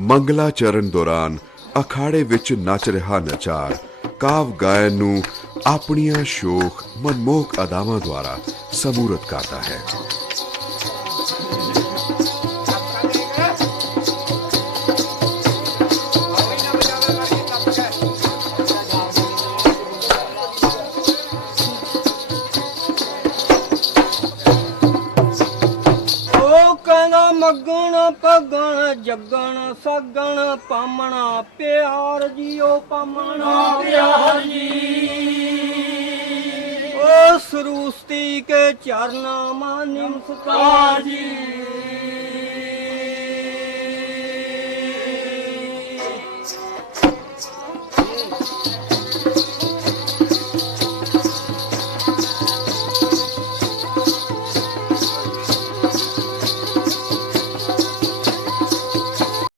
ਮੰਗਲਾ ਚਰਨ ਦੌਰਾਨ ਅਖਾੜੇ ਵਿੱਚ ਨੱਚ ਰਿਹਾ ਨਚਾਰ, ਕਾਵ ਗਾਇਨ ਨੂੰ ਆਪਣੀਆਂ ਸ਼ੋਖ ਮਨਮੋਹਕ ਅਦਾਵਾਂ ਦੁਆਰਾ ਸਮੂਰਤ ਕਰਦਾ ਹੈ। ਮੱਗਣ ਪੱਗਣ ਜੱਗਣ, ਸਗਣ, ਪਾਮਣਾ ਪਿਆਰ ਜੀਓ, ਪਾਮਣਾ ਪਿਆਰ ਜੀ। ਉਹ ਸਰੂਸਤੀ ਕੇ ਚਰਨਾ ਮਾਨਿਮ ਸਕਾਰ ਜੀ।